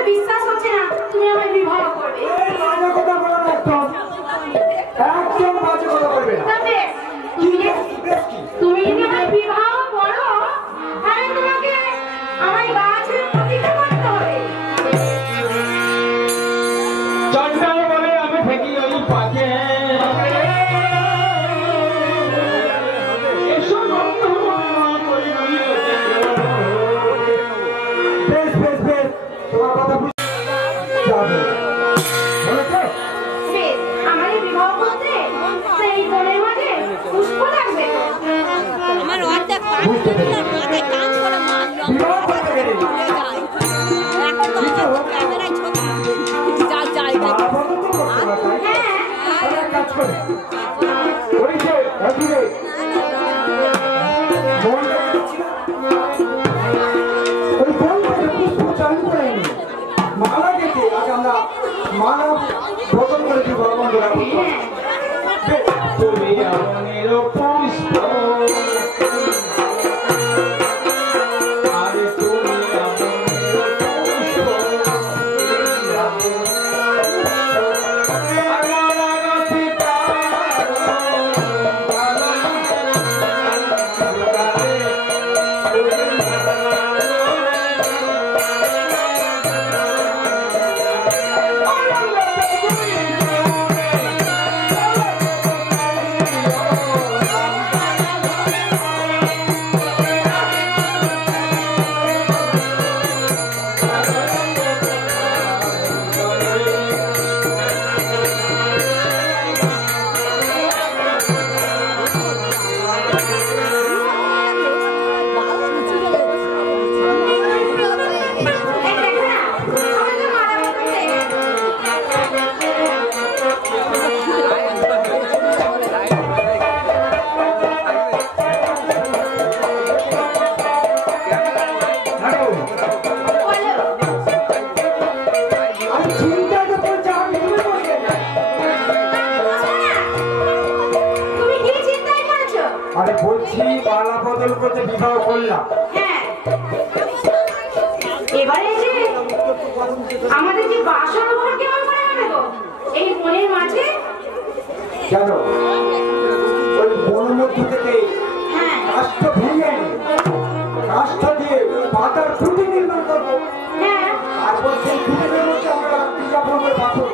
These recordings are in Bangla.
তো বিশ্বাস হচ্ছে না তুমি আমায় বিবাহ করবে। বাজে কথা বলো না, একদম একদম বাজে কথা বলবে না। তবে তুমি যদি আমায় বিবাহ করো তাহলে তোমাকে আমার গাছের প্রতিজ্ঞা করতে হবে। চন্ডাল বলে আমি থাকি ওই পাশে, মালা বদল করে দিব বন্ধুরা। তুমি আমার পুষ্প, আরে তুমি বিবাহ করলাম। এবারে যে আমাদের যে বাসর ঘর কেমন করে হবে গো এই বনের মাঝে? কেন ওই বনের মধ্যে থেকে কাষ্ঠ ভেঙে কাষ্ঠ দিয়ে পাতার খুঁটি নির্মাণ করবো। তারপর সেই খুঁটির মধ্যে আমরা যাপন করে বাসর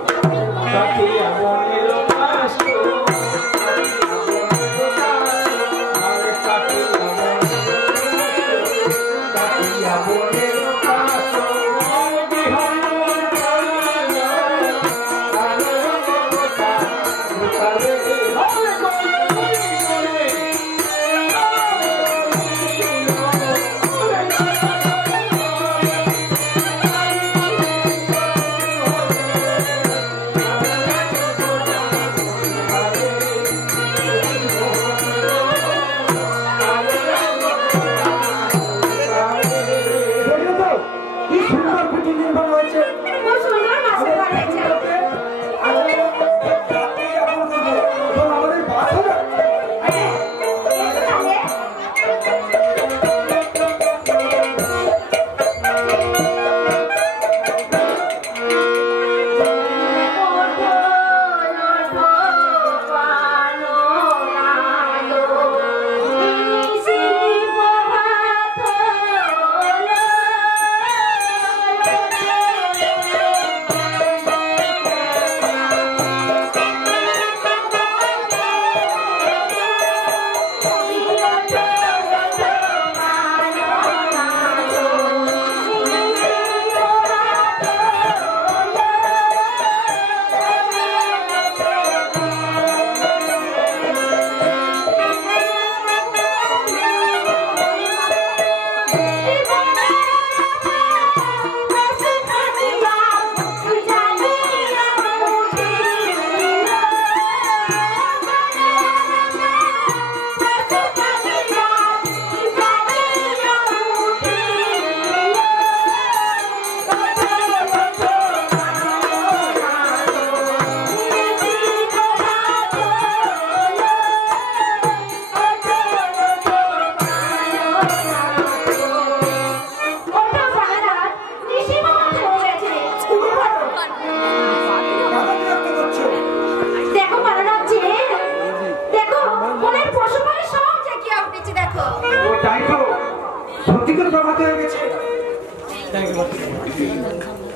সত্যি করে প্রভাত হয়ে গেছে।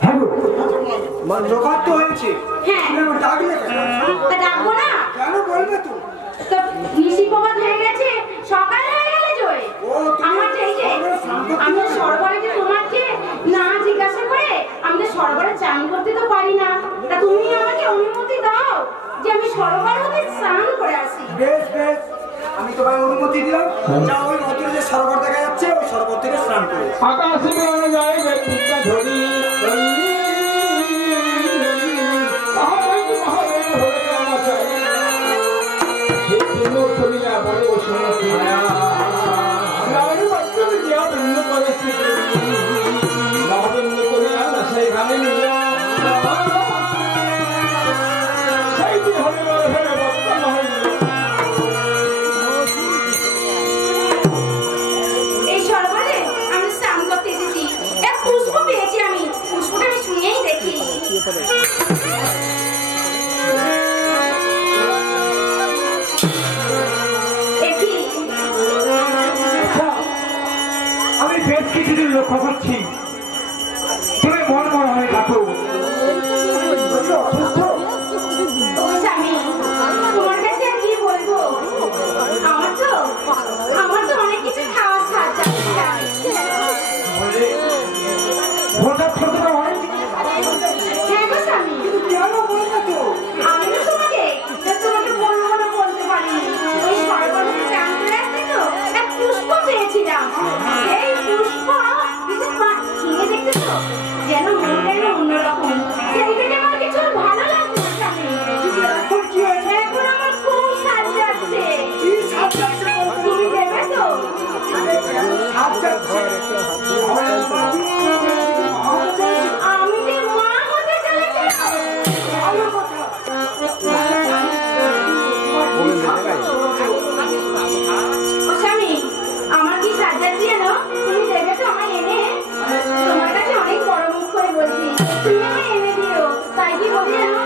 হ্যাঁ গো, প্রভাত তো হয়েছে। হ্যাঁ। ডাকলে তা ডাকবো না? কেন বলবে তো? তো নিশি প্রভাত হয়ে গেছে, সকাল হয়ে গেলে জয়। আমার এই যে আমি সরবরে যে তোমার যে না জিজ্ঞাসা করে আমি সরবরে চান করতে তো পারি না, তা তুমি আমাকে অনুমতি দাও যে আমি সরোবর হতে স্নান করে আসি। বেশ বেশ, আমি তোমায় অনুমতি দিলাম। যাও, ওই নদীতে যে সরোবর দেখা যাচ্ছে ওই সরোবর থেকে স্নান করে আকাশে বেড়ে যায় ব্যক্তিটা ধরি এই সরোবরে আমি স্নান করতে এসেছি। এক পুষ্প পেয়েছি আমি, পুষ্পটা আমি শুনেই দেখি। আমি বেশ কিছুদিন লক্ষ্য করছি তুমি মন মরা হয়ে থাকো। স্বামী, তোমার কাছে আর কি বলবো? আমার তো অনেক কিছু খাওয়ার সাহায্য হঠাৎ হঠাৎ অনেক কিছু হ্যাঁ গো স্বামী, কেন বলবে তো? আমি তো তোমাকে বলবো না বলতে পারি। ওই সরবরে চান করে আসতে তো এক পুষ্প পেয়েছিলাম। সেই পুষ্প কিনে দেখতে তো যেন মনটা অন্যরকম। সেই থেকে আমার কিছু ভালো লাগছে স্বামী। এখন কি হয়েছে? এখন আমার খুব সাজ যাচ্ছে। কি সাজ যাচ্ছে বলতো? তুমি দেবে তো? সাজ যাচ্ছে? আমি যে মা হতে চলেছি। ভালো কথা। ও স্বামী, আমার কি সাজ যাচ্ছে জানো? তুমি দেবে তো আমায় এনে? তোমার কাছে অনেক বড় মুখ করে বলছি, তুমি আমায় এনে দিও। তাই কি বলি জানো?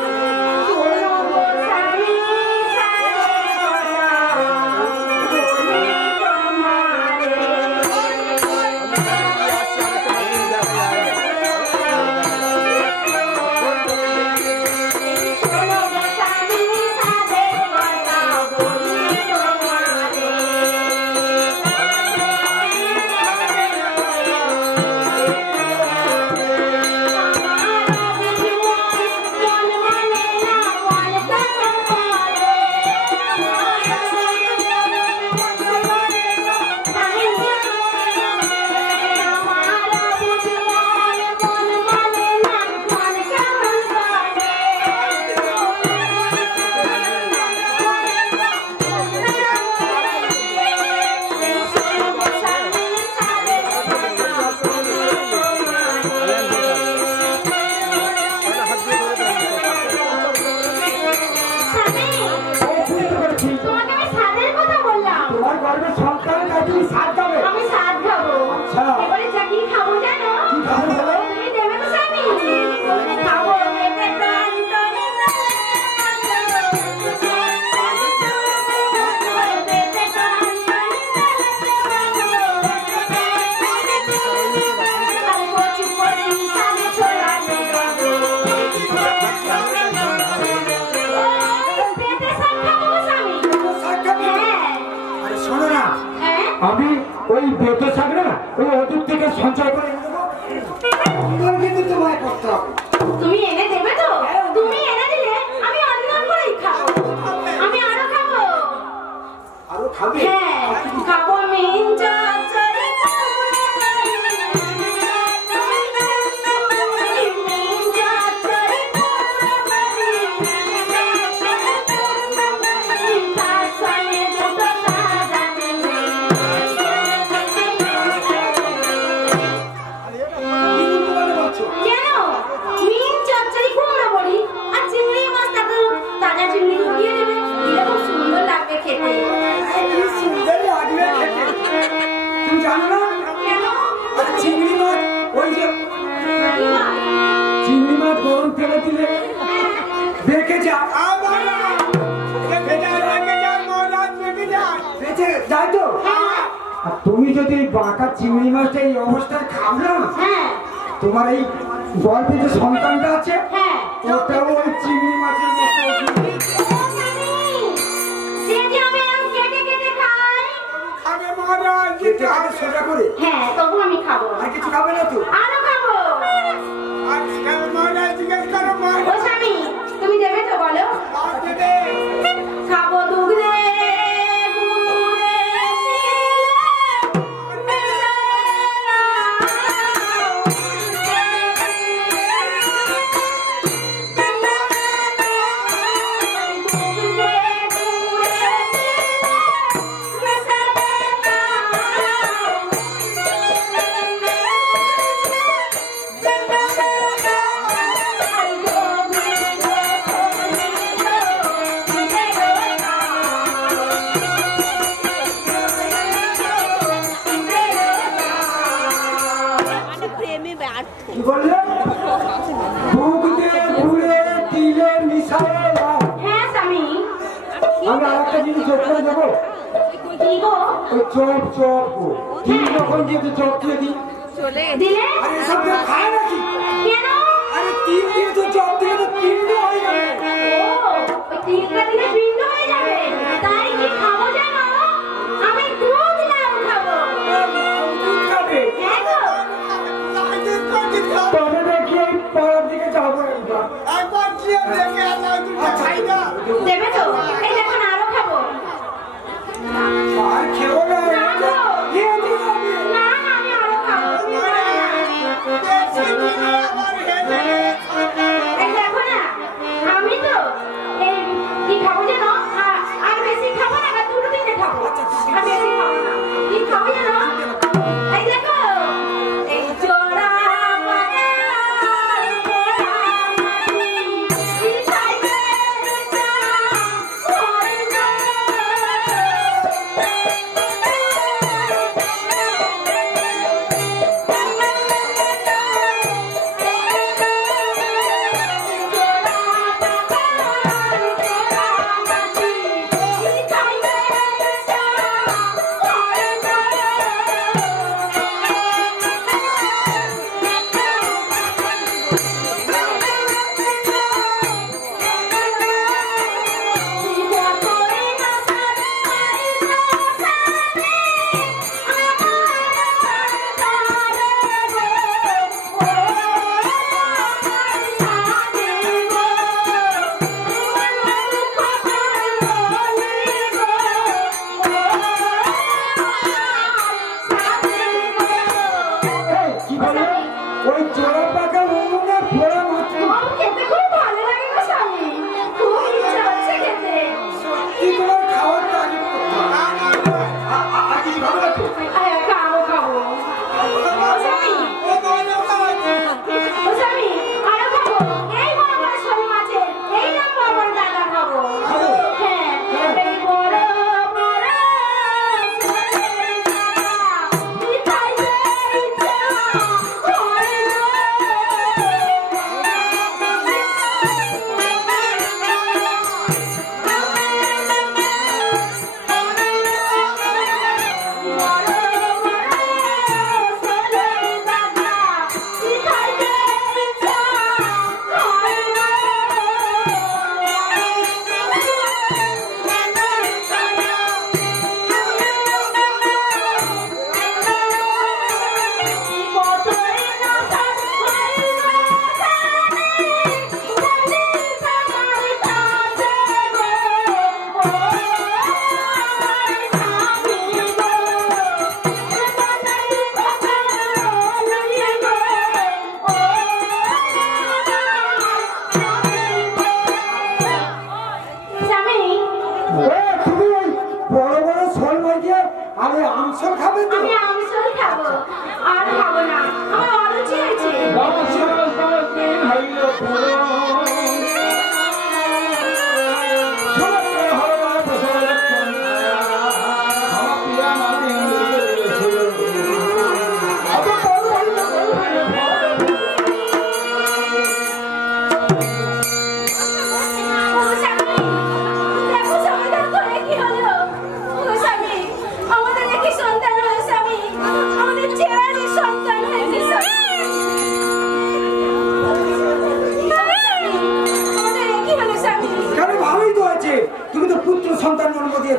আমি ওই বেতো শাক না ওই অদূর থেকে সঞ্চয় করে কিন্তু তোমায় করতে হবে। তুমি এনে দেবে তো? তুমি এনে দিলে আমি অন্য করেই খাবো। আমি আরো খাবো। আরো খাবে? হ্যাঁ, খাবো মিন চচ্চড়ি, আর তুমি যদি এই বাঁকা চিংড়ি মাছটা এই অবস্থায় খাও না, হ্যাঁ তোমার এই গল্পে যে সন্তানটা আছে হ্যাঁ ওটাও ওই চিংড়ি মাছের মতো। সে যে আমি এরকম কেটে কেটে খাই। খাবে মহারাজ, কেটে হাতে সোজা করে। হ্যাঁ তবু আমি খাবো। আর কিছু খাবে না তো? আরো খাবো। আর কি খাবে মহারাজ? জিজ্ঞেস করো ও মহারাজ। স্বামী তুমি দেবে তো বলো? আর দেবে। খাবো দুধ দে কি বললে? দুধ দে ঘুরে দিলে মিশায়ে দাও। হ্যাঁ স্বামী আমি আরেকটা জিনিস যোগ করে দেবো। কি গো ওই চপ চপ তুমি যখন যেতে চপ দিয়ে দিই। দিলে আরে এসব কেউ খায় নাকি? কেন? আরে তিন দিয়ে তো চপ দিয়ে তো তিনটে হয়ে যাবে। ও ওই তিনটা দিলে পিণ্ড হয়ে যাবে। তাই কি খাবো জানো? আমি দুধ নাও খাবো। দুধ খাবে? হ্যাঁ গো তবে দেখি এই পাড়ার দিকে যাবো একবার। একবার গিয়ে দেখে আমার দুটো খাই না। দেবে তো? এই দেখো না আরো খাবো। আর খেও না। না গো। খেয়ে দিই আমি। না না আমি আরো খাবো। বেশি দিলে আবার হেঁটে এই দেখো না আমি তো এই কি খাবো জানো? আর বেশি খাবো না, আর দুটো তিনটে খাবো। আর বেশি খাবো না। কি খাবো জানো? এই দেখো এই জোড়া কি বলে? ওই জোড়া পাকা উনুনে পোড়া মাছ। আমার খেতে খুব ভালো লাগে গো স্বামী। খুব ইচ্ছা হচ্ছে খেতে। কি তোমার খাওয়ার তারিফ করতে হবে? আর কিছু খাবে না তো? খাবো খাবো। ও স্বামী, ও স্বামী, আরো খাবো। এই বড় বড় শোল মাছের, এই রকম বড় বড় ডালা খাবো। খাবো? হ্যাঁ, এই বড় বড় শোলের ডালা, কি খাইতে ইচ্ছা করে গো।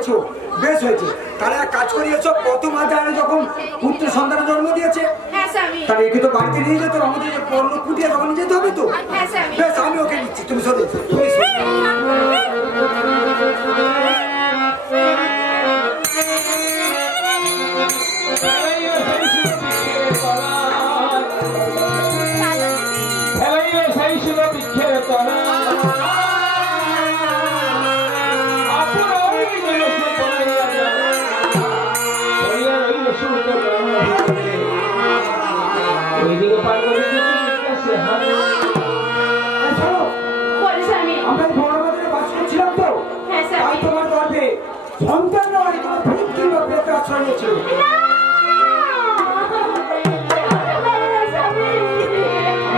করেছো, বেশ হয়েছে। তাহলে এক কাজ করিয়েছো, প্রথম আজারে যখন পুত্র সন্তানের জন্ম দিয়েছে, হ্যাঁ স্বামী। তাহলে একে তো বাড়িতে নিয়ে যেতে হবে, আমাদের পর্ণ কুটিয়ে তখন যেতে হবে তো। হ্যাঁ স্বামী। বেশ, আমি ওকে নিচ্ছি, তুমি শোনো, তুমি শোনো। বলো স্বামী। আমরা বড় বাজারে বাস করছিলাম তো, হ্যাঁ তাই স্বামী। তোমার গর্ভে সন্তান নয়, কোনো ভূত কিংবা প্রেত আশ্রয় নিয়েছিল।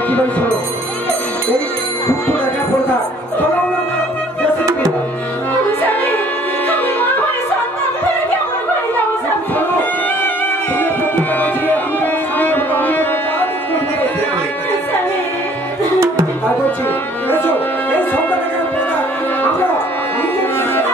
কি বলি শোনো, এই দুঃখ দেখার কথা চলো না দেশে ফিরে যাও। স্বামী, আমি মা হয়ে সন্তান ফেলে কেমন করে যাবো স্বামী? শোনো, তুমি প্রতিজ্ঞা করেছিলে আমি তোমার স্বামী হবো, আমি তোমার যা কিছু করতে স্বামী। তাই বলছি, এসো, এই সন্তান দেখার কথা আমরা নিজের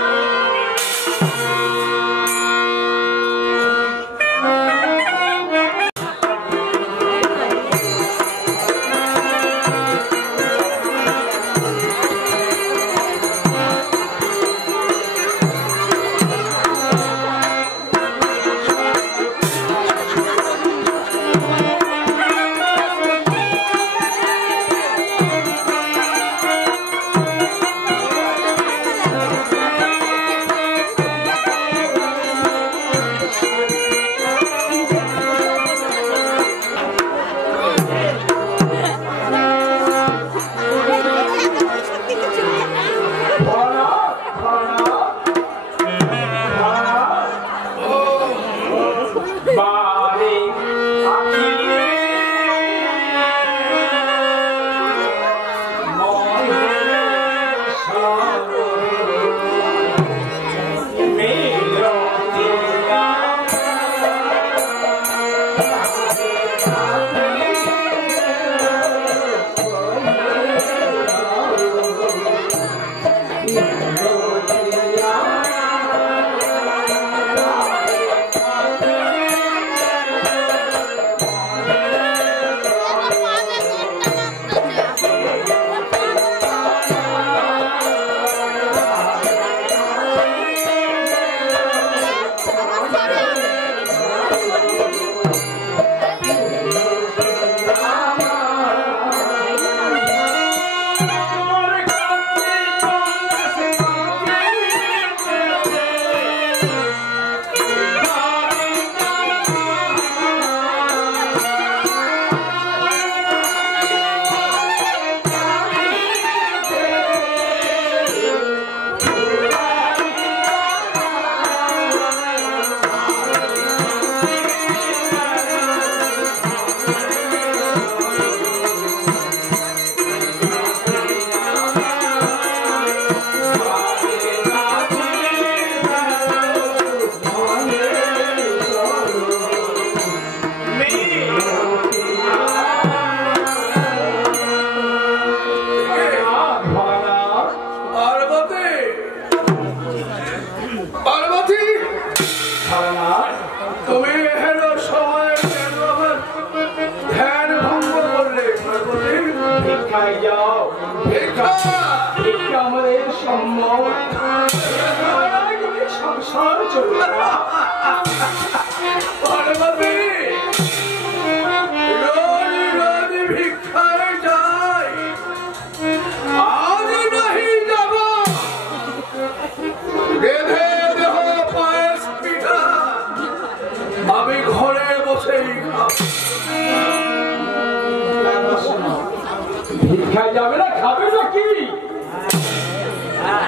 ভিক্ষায় যাবে না, খাবে না কি?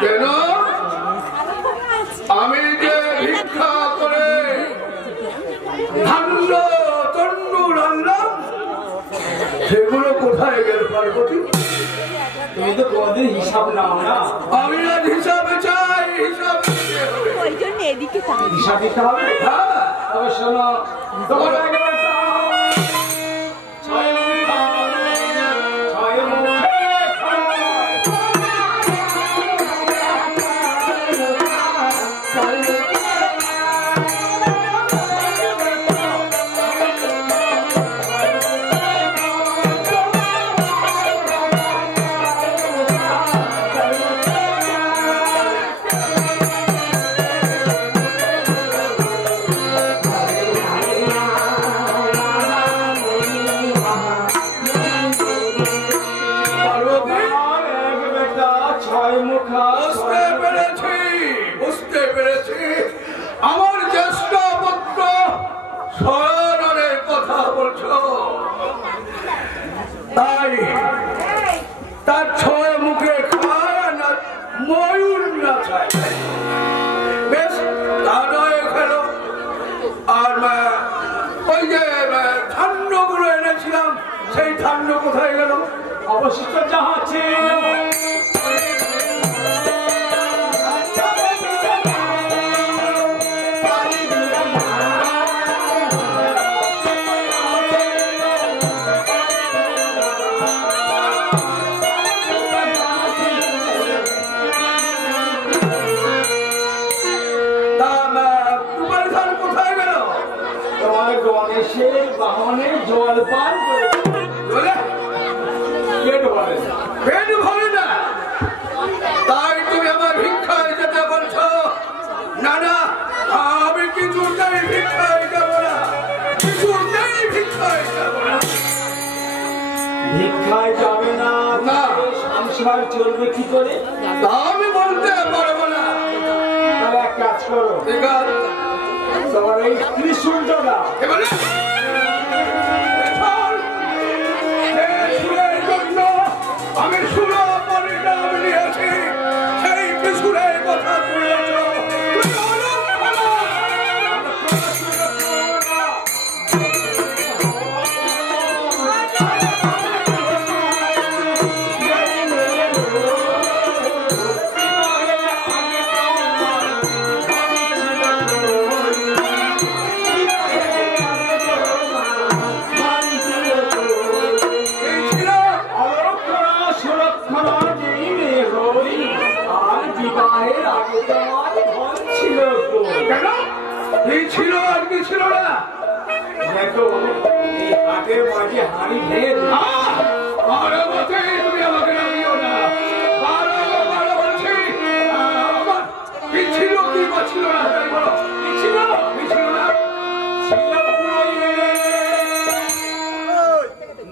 কেন? আমি যে ভিক্ষা করে ধান্য তন্ডুল আনলাম, সেগুলো কোথায় গেল পার্বতী? তুমি তো কোনদিন হিসাব নাও না। আমি আজ হিসাবে চাই, হিসাব দিতে হবে। ওই জন্য এদিকে হিসাব দিতে হবে। হ্যাঁ, তবে শোনো, তোমার একবার ছয় মুখে তাই তার ছয় মুখে খায় না ময়ূর না চায় বেশ তা নয় খেলো আর ওই যে ধান্যগুলো এনেছিলাম সেই ধান্য কোথায় গেল অবশিষ্ট যা আছে গণেশের বাহনে জল পান করে পেট ভরে পেট ভরে না তাই তুমি আমার ভিক্ষায় যেতে বলছো না না আমি কিছুতেই ভিক্ষায় যাব না কিছুতেই ভিক্ষায় যাব না ভিক্ষায় যাবে না না সংসার চলবে কি করে তা আমি বলতে পারবো না তাহলে এক কাজ করো ঠিক আছে তোমার এই ত্রিশূলটা দাও এবারে আমি সুরা পরিণাম নিয়েছি সেই কিশোরের কথা বলেছ ছিল আর কি ছিল না দেখো এই হাটের মাঝে হাড়ি ভেঙে তুমি আমাকে রাখিও না বারো বলছি আমার কি ছিল কি বা ছিল না তাই বলো কি ছিল না ছিল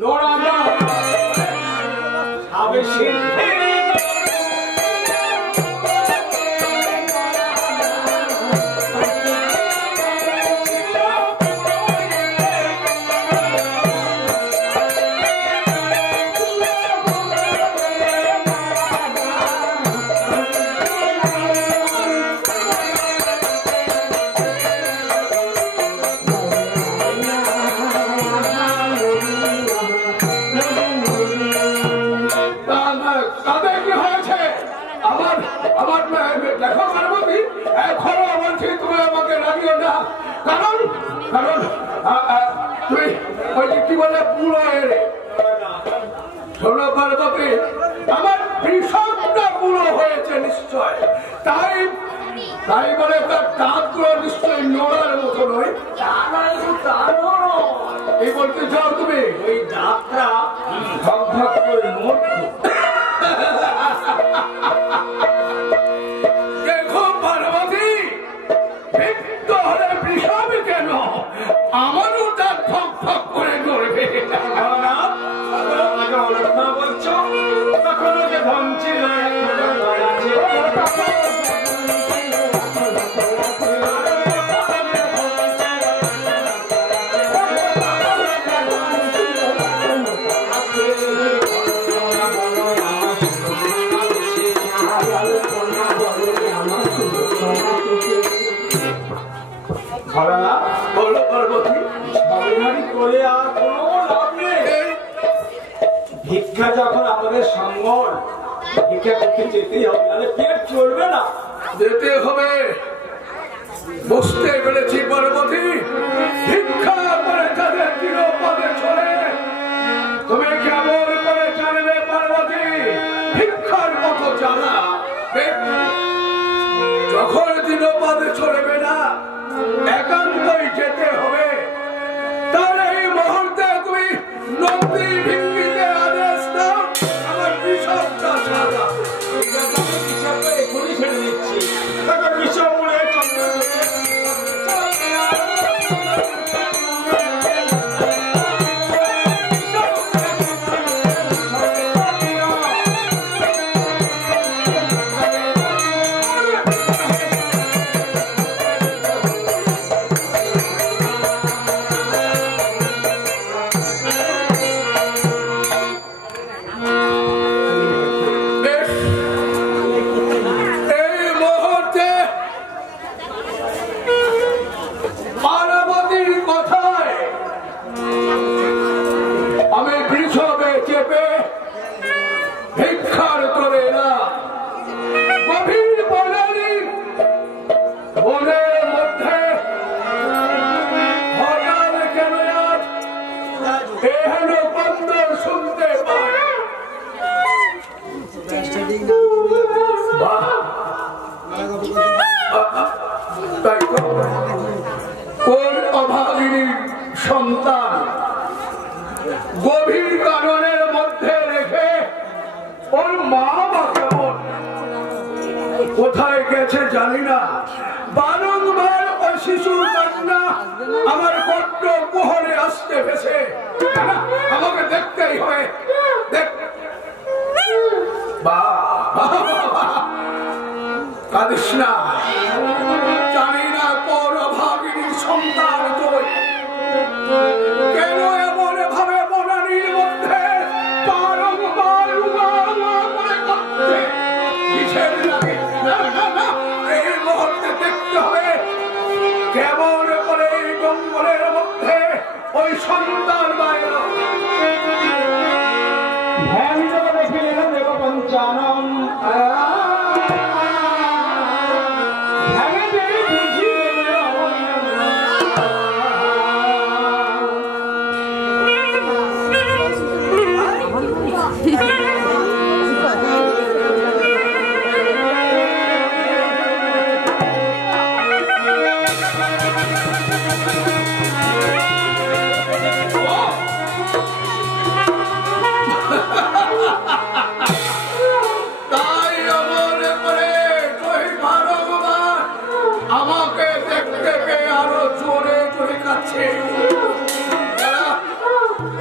নোড়া না হবে সিদ্ধে কি বলে পুরো শোনো পার্বতী আমার বিষমটা পুরো হয়েছে নিশ্চয় তাই তাই বলে তার দাঁতগুলো নিশ্চয় নোড়ার মতো নয় এই বলতে চাও তুমি ওই দাঁতটা ভাগ ভাগ করে মরতো দেখো পার্বতী ব্যক্ত হলে বিষম কেন আমারও তার ফক ফক করে ধরবে বলছো তখন যে ধন ছিল বলো পার্বতী করে আর কোনো লাভ নেই ভিক্ষা যখন আমাদের সম্বল ভিক্ষা করতে যেতেই হবে তাহলে পেট চলবে না যেতে হবে বুঝতে পেরেছি পার্বতী ভিক্ষা করে যাদের চিরপদে চলে তুমি কেমন করে জানবে পার্বতী ভিক্ষার মতো জানা যখন চিরপদে চলবে না একান্তই যেতে হবে তার এই মুহূর্তে তুমি নদী ভিত্তিতে আদেশ দাও আমার বিষমটা ছাড়া হিসাবটা এখনই ছেড়ে দিচ্ছি বিষম উড়ে চলবে এহেন গন্ধ শুনতে পাই। বাহ! তাই তো কোন অভাগিনী সন্তান গভীর কারণের মধ্যে রেখে ওর মা বা কেমন কোথায় গেছে জানি না। বারংবার ওই শিশুর কান্না আমার কষ্ট পোহরে আসতে ভেসে আমাকে দেখতেই হবে। কাঁদিস না, জানি না কোন অভাগিনীর সন্তান তুই, কেন এমন ভাবে বনানীর মধ্যে বারংবার করে কাঁদতে কিসের লাগে? না না না, এই মুহূর্তে দেখতে হবে কেমন করে এই জঙ্গলের মধ্যে ওই সন্তান বাইরে। হ্যাঁ দেখে নিলাম দেব পঞ্চানন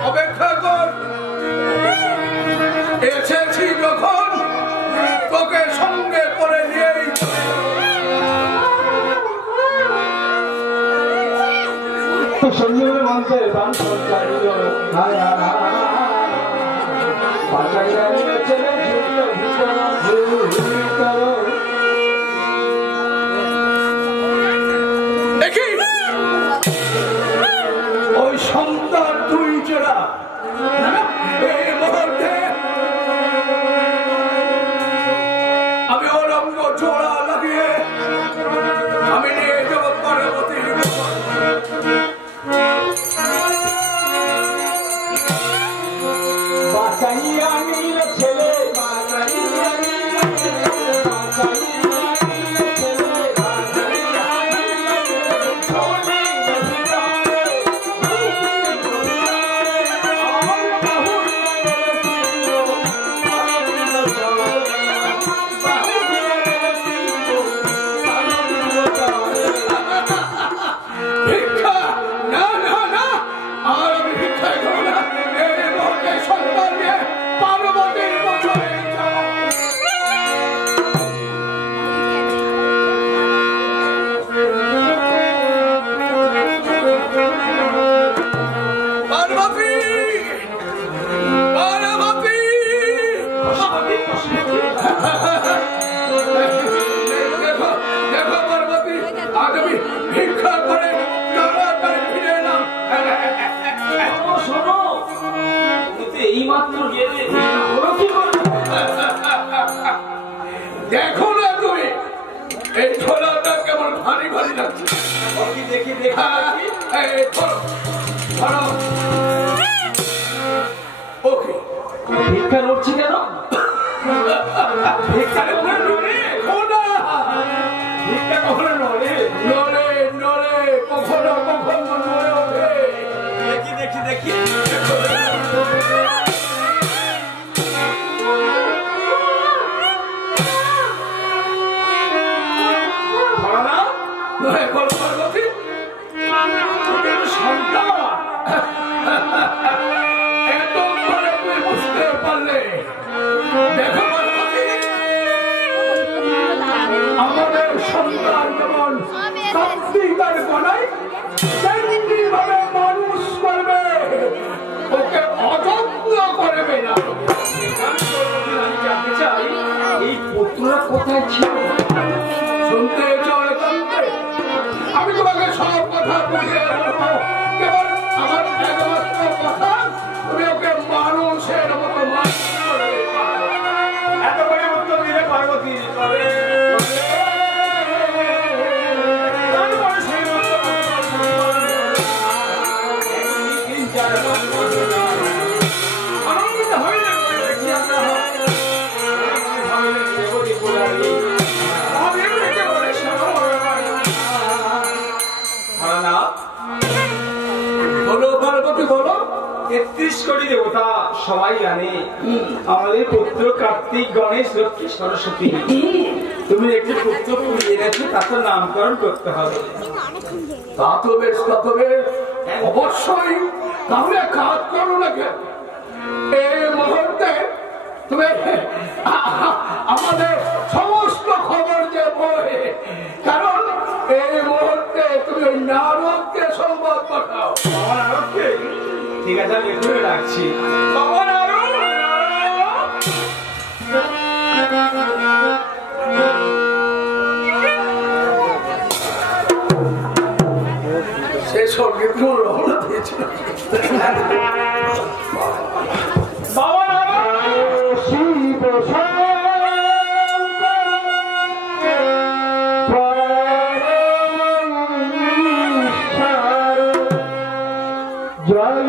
অপেক্ষা কর, এসেছি যখন তোকে সঙ্গে করে নিয়েই সঞ্জীবনী মন্ত্রের প্রাণ সঞ্চারী দেখি ওই সন্তান তুই চেরা এই মুহূর্তে আমি অলঙ্গ জোড়া লাগিয়ে আমি নিয়ে যাব পার্বতীর বাঁচাইয়া নিল ছেলে বাঁচাইয়া নিল ছেলে বাঁচাইয়া নিল ছেলে বাঁচাইয়া নিল ছেলে ছোটে বসিরাতে আমার বাহু ভিক্ষা না না না, আর আমি ভিক্ষায় খাবো না। এই মুহূর্তে সন্তান নিয়ে পার্বতীর বছরে যাব। পার্বতী পার্বতী দেখো দেখো পার্বতী, আজ আমি ভিক্ষা করে তাড়াতাড়ি ফিরে এলাম। শোনো এই মাত্র গেলে বলো কি করবে? দেখো না তুমি এই ছোলাটা কেমন ভারী ভারী লাগছে। দেখি দেখি এই ধরো ধরো, ওকে ভিক্ষা করছি কেন? ভিক্ষা কখনো নড়ে ভিক্ষা কখনো নড়ে নড়ে নড়ে কখনো কখনো নড়ে ওঠে। দেখি দেখি দেখি পার্বতী সন্তান এত করে তুই বুঝতে পারলে। দেখো পার্বতী, আমাদের সন্তান যেমন কার্তিকার গলায় তেমনি ভাবে মানুষ করবে, ওকে অযত্ন করবে না। আমি জানতে চাই এই পুত্ররা কোথায় ছিল? শুনতে চাও জানতে? আমি তোমাকে সব কথা বুঝিয়ে বলবো, কেবল আমার একমাত্র কথা তুমি ওকে মানুষের মতো মানুষ করে এত করে উত্তর দিলে পার্বতী তবে তারপরে সেই মতো 33 কোটি দেবতা সবাই জানে আমাদের পুত্র কার্তিক, গণেশ, লক্ষ্মী, সরস্বতী। তুমি একটি পুত্র কুড়িয়ে এনেছো, তার তো নামকরণ করতে হবে। তা তো বেশ, তা তো বেশ, অবশ্যই। তাহলে কাজ করো না কেন? এই মুহূর্তে তুমি আমাদের সমস্ত খবর যে বলে, কারণ এই মুহূর্তে তুমি ওই নারদকে সংবাদ পাঠাও। বাবা নারদকে? ঠিক আছে, আমি এখানে রাখছি। বাবা নারদ! সে সঙ্গীত কোন রওনা দিয়েছিল। বাবা নারদ! শিব জয়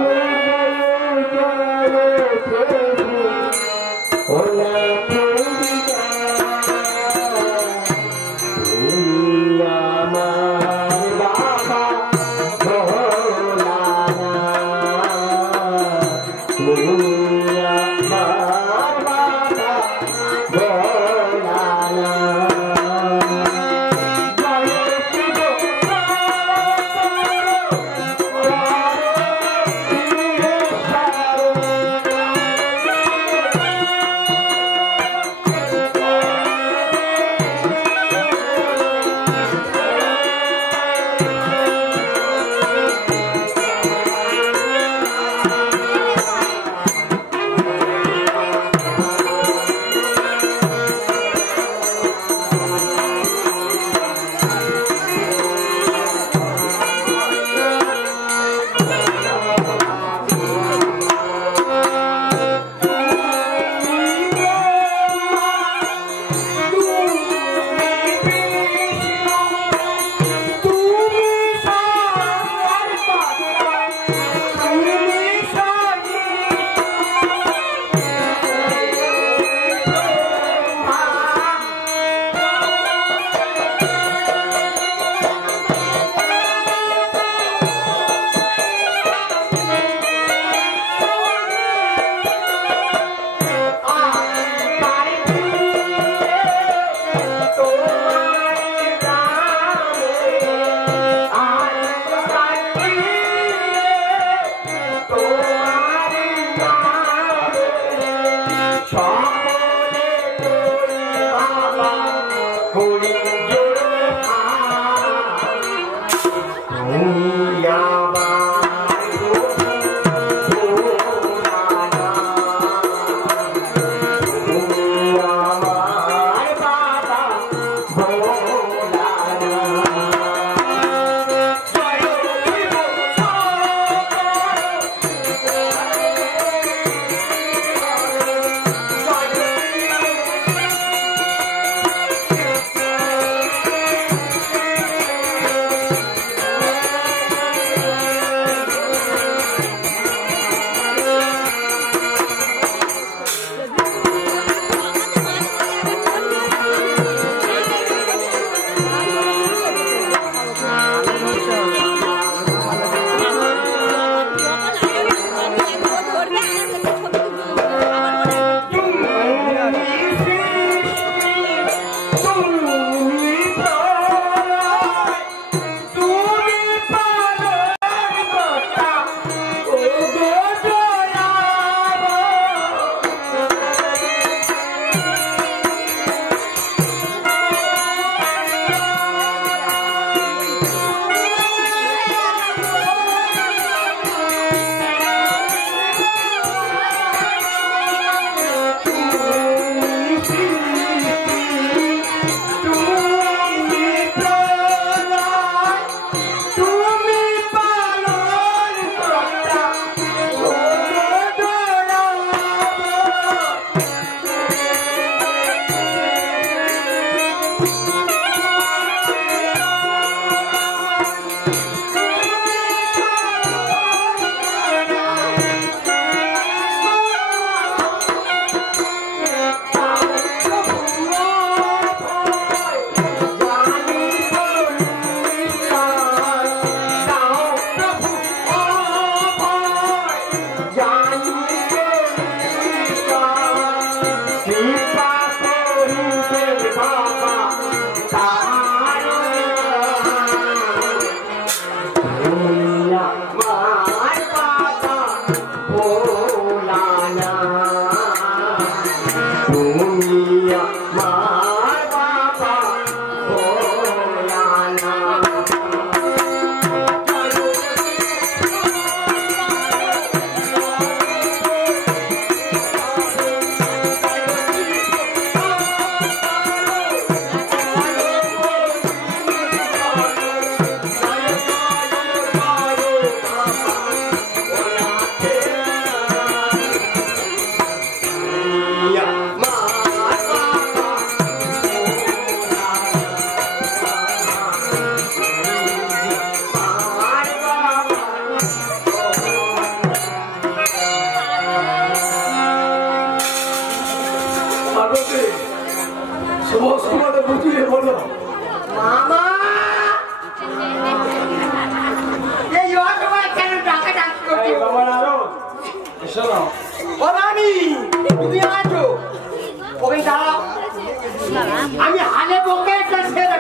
আমি হালে বকে একটা ছেড়ে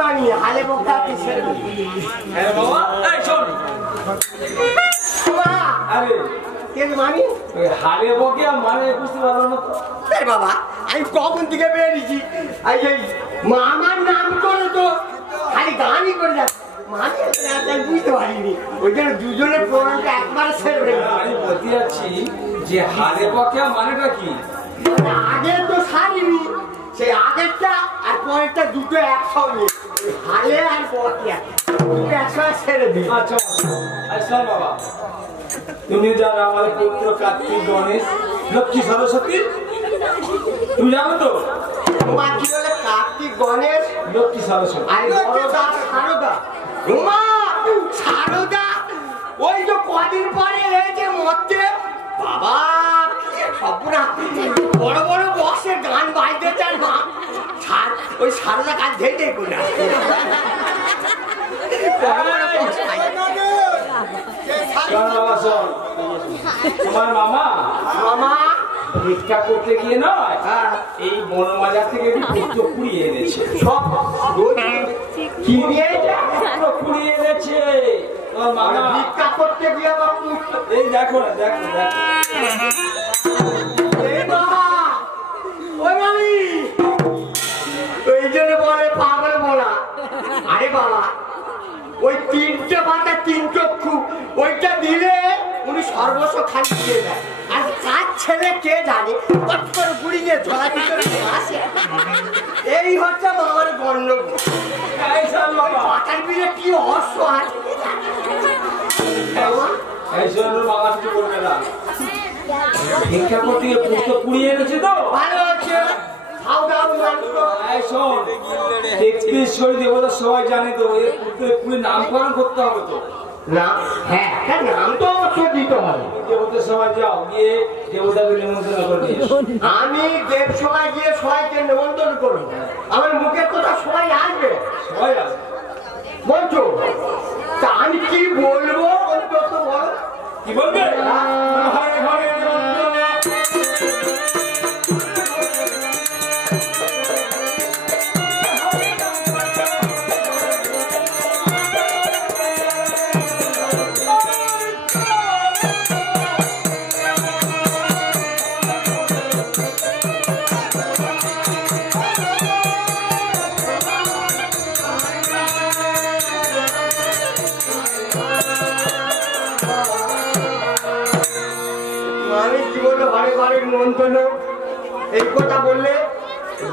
আমি হালে বকে একটা ছেড়ে মামি হালে বকে মানে বুঝতে পারলো না বাবা আমি কখন থেকে বেরিয়েছি মামার নাম করে তো খালি গানই করে যাচ্ছে বুঝতে পারিনি ওই জন্য দুজনের প্রোগ্রামটা একবার ছেড়ে আমি বলতে যাচ্ছি যে হালে বকে মানেটা কি আগে তো সারিনি সেই আগেরটা আর পরেরটা দুটো একসঙ্গে হালে আর বকিয়া দুটো একসঙ্গে ছেড়ে দিই আচ্ছা আচ্ছা বাবা তুমি জানো আমাদের পুত্র কার্তিক গণেশ লক্ষ্মী সরস্বতী তুমি জানো তো তোমার কি বলে কার্তিক গণেশ লক্ষ্মী সরস্বতী আর বড়দা সারদা রুমা সারদা ওই যে কদিন পরে এসে মরতে বাবা সবনা বড় বড় বক্সের গান বাজতে চান মা ওই সারদা কাজ ধেয়ে করে তোমার মামা মামা ভিক্ষা করতে গিয়ে নয় এই বনবাজার থেকে পুত্র কুড়িয়ে এনেছে সব কি নিয়ে কুড়িয়ে এনেছে তোমার মামা ভিক্ষা করতে গিয়ে আবার এই দেখো না দেখো দেখো এই বাবা ওই মামি ওই জন্য বলে পাগল বলা আরে বাবা ওই তিনটে পাতা তিন চক্ষু ওইটা দিলে উনি সর্বস্ব খালি দিয়ে দেয় আর কাজ ছেলে কে জানে কত করে গুড়ি নিয়ে ধরা ভিতরে আসে এই হচ্ছে মামার গণ্ডগোল পাতার বিলে কি অস্ত্র আছে এই শোনো মামা কিছু করবে না ভিক্ষা করতে গিয়ে পুত্র কুড়িয়ে এনেছে তো ভালো হচ্ছে খাও দাও মাংস এই শোন 33 শরীর দেবতা সবাই জানে তো এই পুত্রের পুরো নামকরণ করতে হবে তো না হ্যাঁ একটা নাম তো অবশ্যই দিতে হবে দেবতা সবাই যাও গিয়ে দেবতাকে নিমন্ত্রণ করে নিয়ে এসো। আমি দেব সবাই গিয়ে সবাইকে নিমন্ত্রণ করবো আমার মুখের কথা সবাই আসবে সবাই আসবে বলছো তা আমি কি বলবো অন্তত বল কি বলবে ঘরে ঘরে আমি কি বলবো ঘরে ঘরে নিমন্ত্রণ এই কথা বললে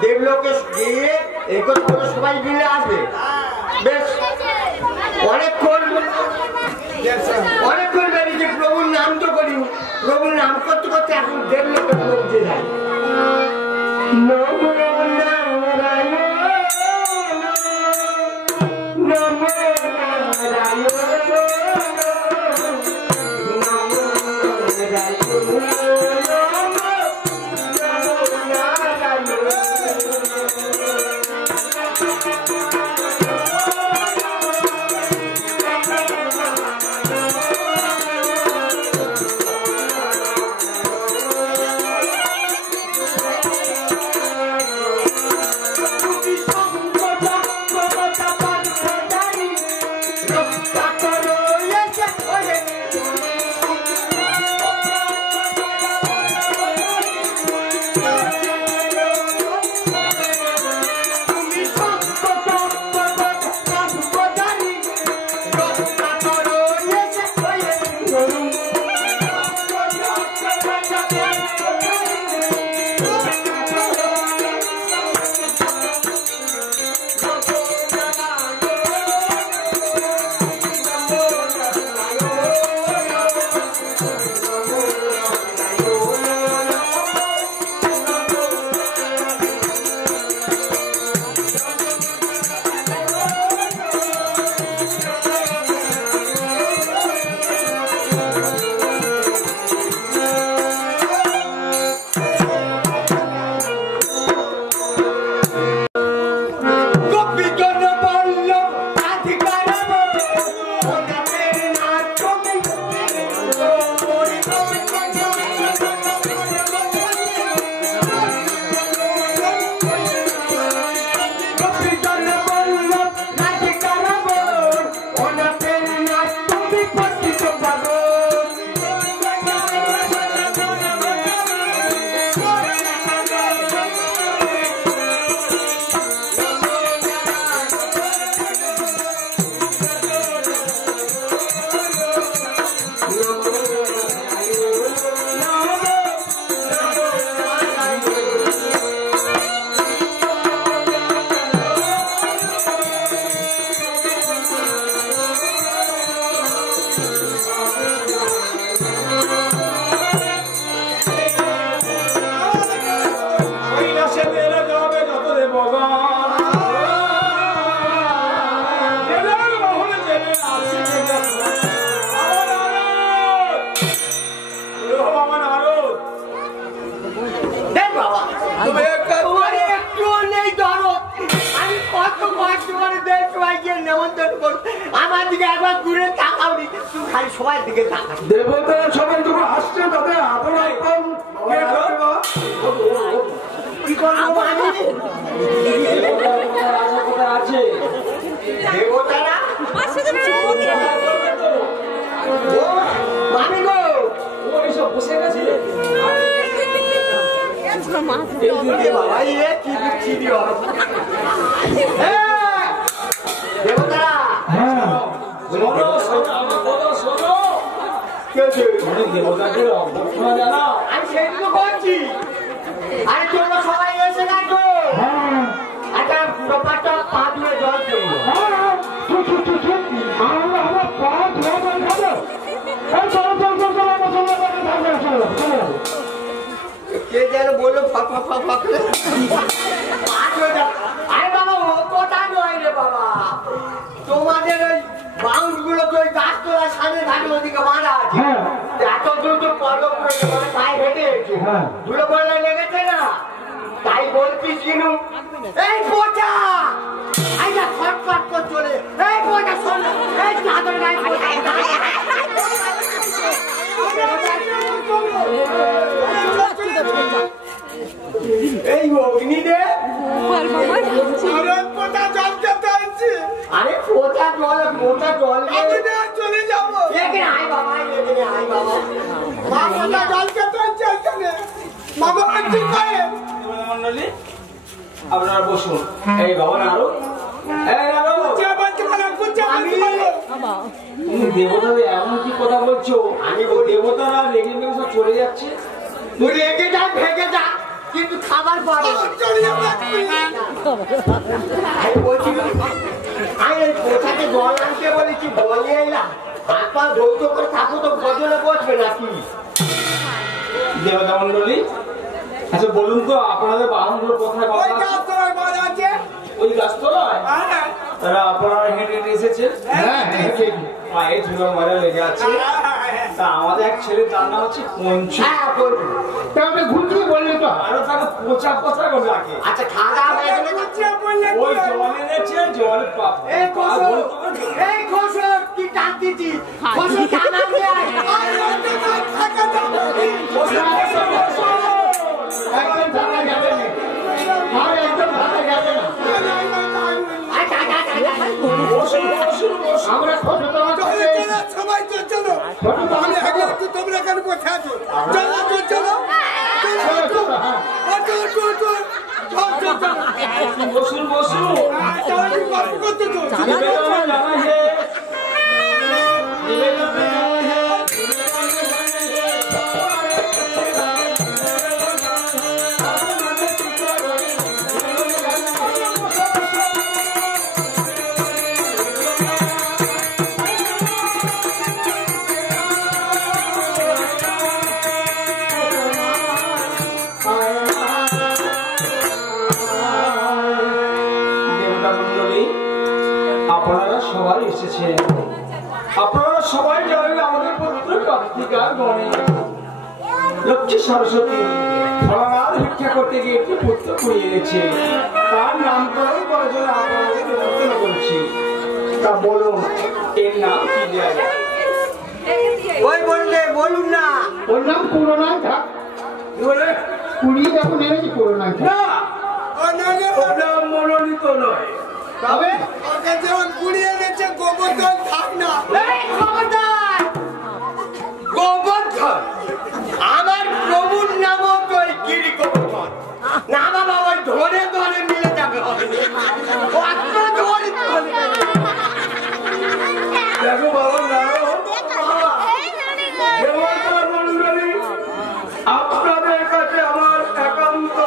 দেবলোকে গিয়ে এই কথা বলে সবাই মিলে আসবে বেশ অনেকক্ষণ বেরিয়েছে প্রভুর নাম তো করিনি প্রভুর নাম করতে করতে এখন দেবলোকে পৌঁছে যায় নমো নারায়ণ নমো নারায়ণ খালি সবার দিকে তাকায়। দেবতা সবাই যখন আসছে তাদের আদর একদম কি করবো আমি? আছে দেবতারা ও মামি গো, ও এইসব বসে গেছে বাবা এ কি বিচ্ছিরি হলো। দেবতারা শোনো শোনো আমার কথা শোনো দেবতাকে অভ্যর্থনা জানাও। আমি সেইটুকু বলছি। আরে তোমরা সবাই এসে গেছো, একটা ব্যাপারটা পা ধুয়ে জল দেবো। কে যেন বললো ফাঁকা ফাঁকা করে আরে বাবা ও কথা নয় রে বাবা, তোমাদের ওই বাউন্স গুলো তো ওই গাছতলার সামনে ঘাটের ওদিকে বাঁধা আছে। এত দূর তো পর্বত করে পায়ে হেঁটে এসেছে, ধুলো পড়লে লেগেছে না, তাই বলছি চিনু। এই পোচা আইনা ফটফট করে চলে, এই পোচা শোন, এই চাদর গায়ে এই অগ্নি রে, আরে পোচা জল মোটা জল চলে যাবো। এখানে আয় বাবা, এখানে আয় বাবা, পোচা জল খেতে হচ্ছে এখানে বাবা। মন্ডলী আপনারা বসুন। এই বাবা নাড়ু, এই নাড়ু দেবতাদের এমন কি কথা বলছো? আমি দেবতারা রেগে মেগে সব চলে যাচ্ছে। তুই রেগে যা ভেগে যা, কিন্তু খাবার পাবো। আমি বলছি আমি এই পোছাকে জল আনতে বলেছি, জল নিয়ে এলাম। হাত পা ধৌত করে থাকো তো গজলে বসবে নাকি? দেবতা মন্ডলী আচ্ছা বলুন তো আপনাদের বাহনগুলোর কোথায় বাবা? ওই গাছতলায়? তারা আপনারা হেঁটে হেঁটে এসেছেন? পায়ে ধুলো ময়লা লেগে আছে। তা আমাদের এক ছেলে তার নাম হচ্ছে পঞ্চু। তাহলে ঘুরতে বললে তো আরো তাকে পোচা কথা করে রাখে। আচ্ছা খাওয়া হয়ে গেলে ওই জল এনেছে, জল এই খোসর, এই খোসর কি টান দিচ্ছি, খোসর টানা দিয়ে আয়। একদম ঢাকা যাবে না, আর একদম ঢাকা যাবে না। আমরা ছোট সবাই চলো, আমি আগে একটু তোমরা কেন বসে আছো? চলো চলো বসুন বসুন। গল্প করতে তো আপনারা সবাই এসেছেন। আপনারা সবাই জানেন আমাদের পুত্র কার্তিকার গণে লক্ষ্মী সরস্বতী ফলানাথ ভিক্ষা করতে গিয়ে একটি পুত্র কুড়িয়েছে। তার নামকরণ করার জন্য আপনাদের নিমন্ত্রণ করছি। তা বলুন এর নাম কি দেওয়া যায়? ওই বললে বলুন না, ওর নাম করোনায় থাক, বলে কুড়িয়ে যখন এনেছি করোনায় থাক। না ওটা মনোনীত নয়। তবে ওকে যেমন কুড়িয়ে এনেছে গোবর্ধন থাক না। এই খবরদার, গোবর্ধন আমার প্রভুর নামও তো ওই গিরি গোবর্ধন না বাবা, ওই ধরে ধরে মিলে যাবে। দেখো বাবা নাও দেবতা মন্ডলী, আপনাদের কাছে আমার একান্ত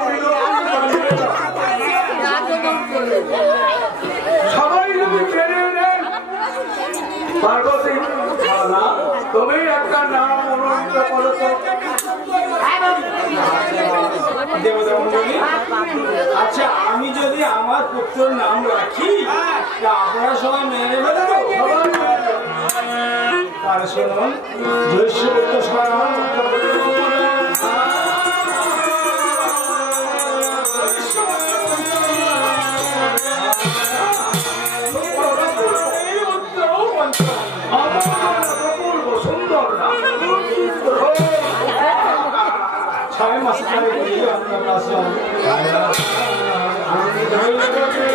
সবাই যদি ছেড়ে দেন। পার্বতী না তুমি একটা নাম মনোনীত করো তো। দেবতা মন্ডলী আচ্ছা আমি যদি আমার পুত্রের নাম রাখি তা আপনারা সবাই মেনে নেবেন তো? তাহলে শুনুন জৈষ্যপুত্র সরান ছয় মাস পরে করি অন্নপ্রাশন। আমি ধৈর্য ধরে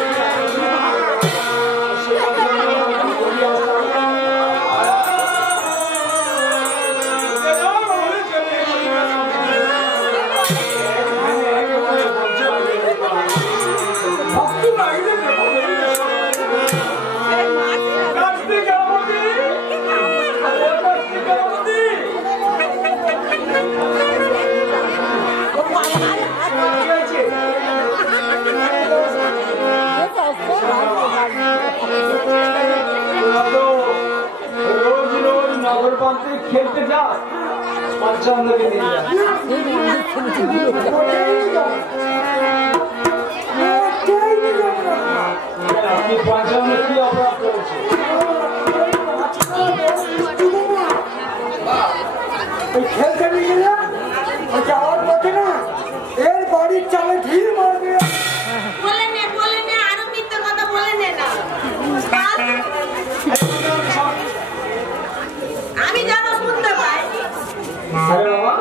খেলতে যাও পঞ্চান্নকে নিয়ে যাও। আপনি পঞ্চান্ন কি অপরাধ করেছে? খেলতে নিয়ে গেলে যাওয়ার পথে না এর বাড়ির চালে ঢিল মারবে। বলে নে আরো মিথ্যে কথা বলে নে না। আমি জানো শুনতে পাই। আরে বাবা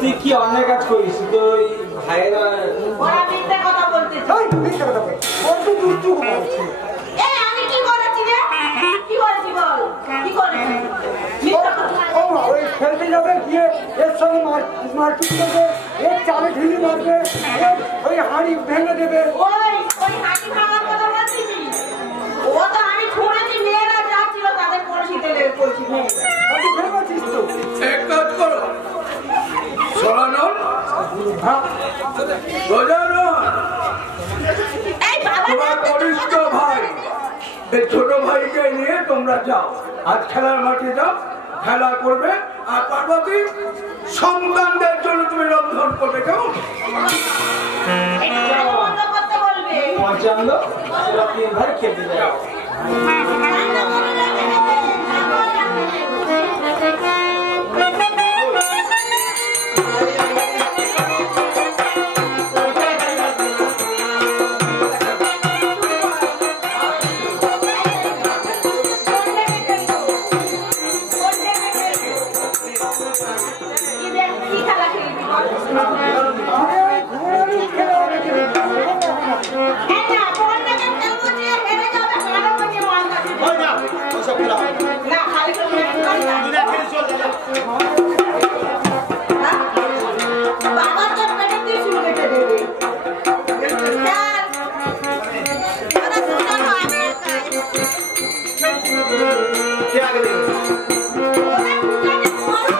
তুই কি অন্যায় কাজ করিস? তো ওই ভাইয়েরা ওরা মিথ্যে কথা বলতেছে। মিথ্যে কথা বলে কত দুষ্টু করছে। এই আমি কি করেছি রে? কি করেছি বল? কি করেছি? মিথ্যে কথা। ওই খেলতে যাবে গিয়ে এর সঙ্গে মারপিট করবে, এর চালে ঢিল মারবে, ওই হাঁড়ি ভেঙে দেবে। ওই হাঁটি ভাঙার কথা বলছিস? ও তো আমি শুনেছি মেয়েরা যাচ্ছিল তাদের কলসিতে লেগে কলসি ভেঙে যায়। হাঁড়ি ভেঙেছিস তো? এক কাজ করো সরানন গজানন এই বাবা তোমার কনিষ্ঠ ভাই এই ছোট ভাইকে নিয়ে তোমরা যাও, আজ খেলার মাঠে যাও, খেলা করবে। আর পার্বতী সন্তানদের জন্য তুমি রন্ধন করবে, কেমন? এটা বন্ধ করতে বলবে। পঞ্চান্ন সেটা 3 ভাই খেলতে যাও। ঠান্ডা করে রেখে দেবে। কি খেলা খেলবি বল? হ্যাঁ না, কোন থেকে খেলবো যে হেরে যাবে কারো মনে মান আছে। না খালি তো মেরে বাবা তো পেটে দিয়ে শুরু কেটে দেবে। ওরা দুজন আমি একাই। ওরা দুজনে বড়।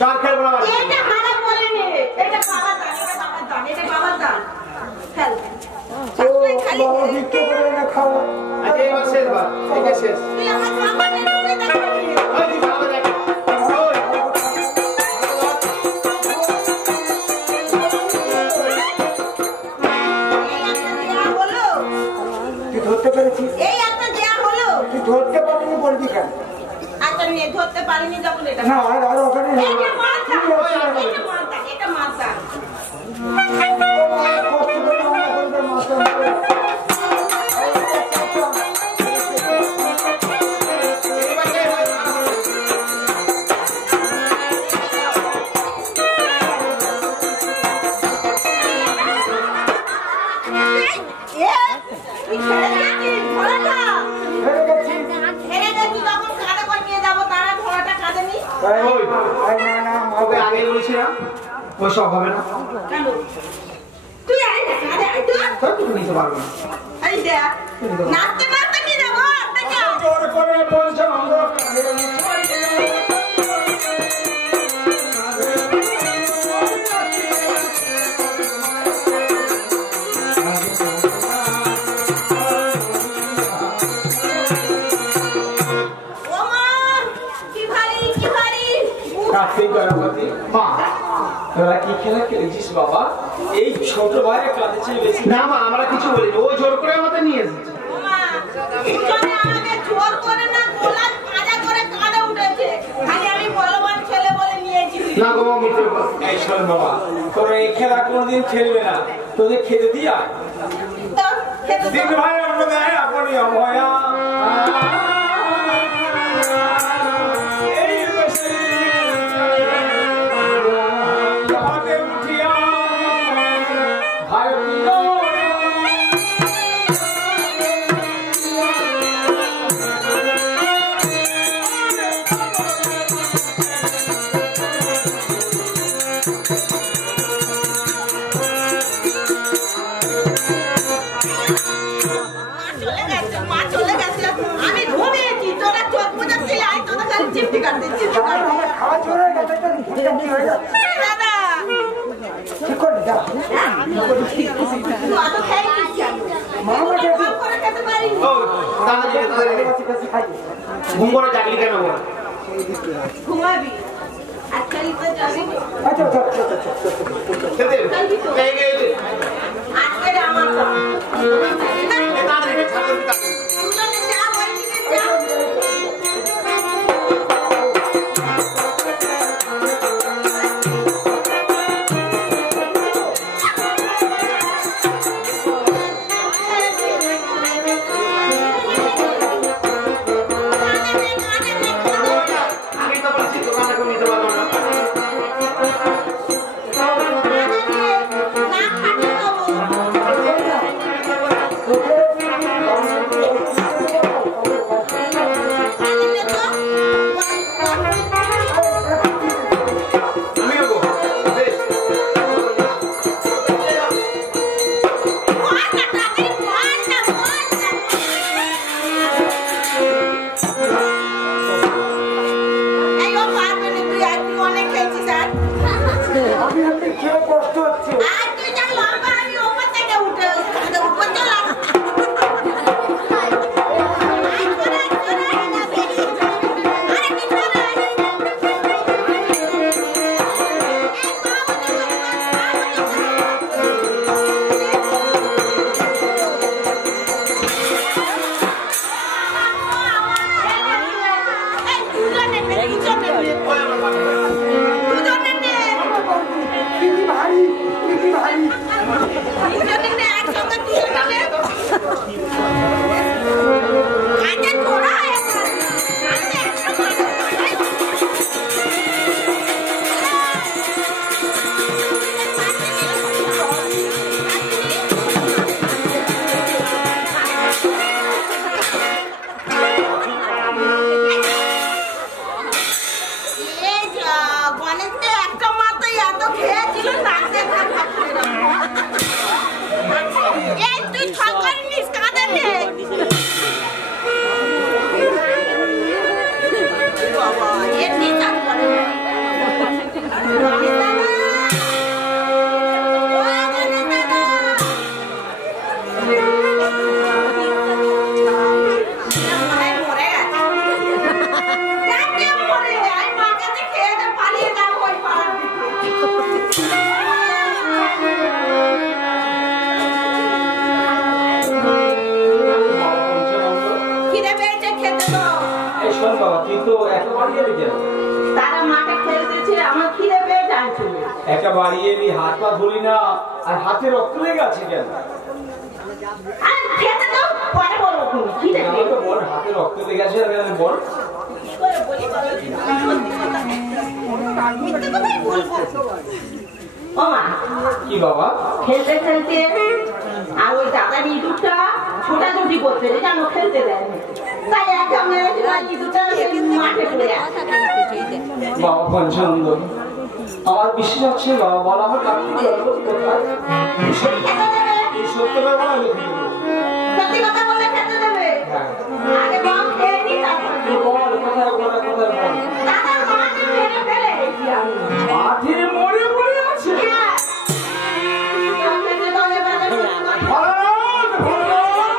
চার খেলবো না। ভিক্ষে করে এনে খাওয়া। আজকে এবার শেষ বার, এটা শেষ। তুই ধরতে পেরেছিস? তুই ধরতে পারিনি বলবি কেন? ধরতে পারিনি যখন এটা না আর ওখানে এটা মাথা এটা মাথা এটা মাথা কষ্ট করে আমরা করবে মাথা আগে বলেছি না ওইসব হবে না। তুই আয় না আরে আয় তো তুমি নিতে পারবে না। এই দেখ নাচতে নাচতে কি যাবো দেখো জোর করে বলছে আমরা ওমা কি ভারী সরস্বতী মা তোরা কি খেলা খেলেছিস বাবা? এই ছোট ভাইয়ের কাঁধে ছিল বেশি না মা আমরা কিছু বলিনি, ও জোর করে আমাদের নিয়ে এসেছে। আমাকে জোর করে না গোলাপ কাজা করে কাঁধে উঠেছে, খালি আমি বলবান ছেলে বলে নিয়েছি। না গো মা মিথ্যে কথা। এই শোন বাবা, তোরা এই খেলা কোনোদিন খেলবে না, তোদের খেতে দিয়া তো খেতে দিন ভাই আপনাদের আপনি অভয়া এই বসে হাতে উঠিয়া ভাই মা চলে গেছে, আমি ঘুমিয়েছি, তোরা চোখ বুঝাচ্ছিলি, আমি তোদের খালি চিমটি কাটতে খাওয়া চলে গেছে কি হয়ে যাচ্ছে দাদা ঠিক করে যা তুই অত খেয়েছিস কেন? মামাকে কম করে খেতে পারিস ও দাদা যে ধরে রে। ঘুম করে জাগলি কেন বল? ঘুমাবি আর খেলতে যাবি আচ্ছা আচ্ছা খেতে এই গে আজকের আমার কাজ। এ তাড়াতাড়ি ছাগল কাটে। দুজনে যা বলছিস যা। আমি তো বলছি দোকানে কেউ নিতে পারবো না। না খাটে দেবো। খাইলে তো আমিও গো বেশ আমি আপনি খেয়ে কষ্ট হচ্ছে কি ভারী কি ভারী গণেশে একটা মাথায় এত খেয়েছিল নাচতে এই তুই সরকারি নিস কাঁদে নে বাবা এর নিচার করে গণেশ দাদা ও গণেশ দাদা মনে মরে গেছে যাকে মরে আমি মার কাছে খেয়ে দে পালিয়ে যাবো ওই পাড়ার খিদে পেয়েছে খেতে দাও এই শোন বাবা, তুই তো একেবারে এলি কেন? তারা মাঠে খেলতেছে আমার খিদে পেয়ে যাচ্ছে একেবারে এলি, হাত পা ধুলি না, আর হাতে রক্ত লেগে আছে কেন? আর খেতে দাও পরে বলবো তুমি খিদে আমি তো বল হাতে রক্ত লেগে আছে, আর আমি বল কি করে বলি বলো সত্যি কথা মিথ্যে কথাই বলবো ও মা কি বাবা? খেলতে খেলতে আর ওই দাদার ইঁদুরটা ছোটাছুটি করতে জানো খেলতে দেয় না। তাই একা মেরেছিল ইঁদুরটা মাঠে পড়ে আছে বাবা পঞ্চানন্দ, আমার বিশ্বাস আছে বাবা, বল আমার কাকুর কোথায়? খেতে দেবে এই সত্য ব্যাপার আমি লিখে দেবো। সত্যি কথা বললে খেতে দেবে হ্যাঁ। আগে বাম খেয়ে নি তারপর তুই বল কোথায় বল, কোথায় বল? দাদা মাঠে মেরে ফেলে রেখেছি আমি মাঠে মরে পড়ে আছে। হ্যাঁ। খেতে দাও এবারে ভগবান, ভগবান।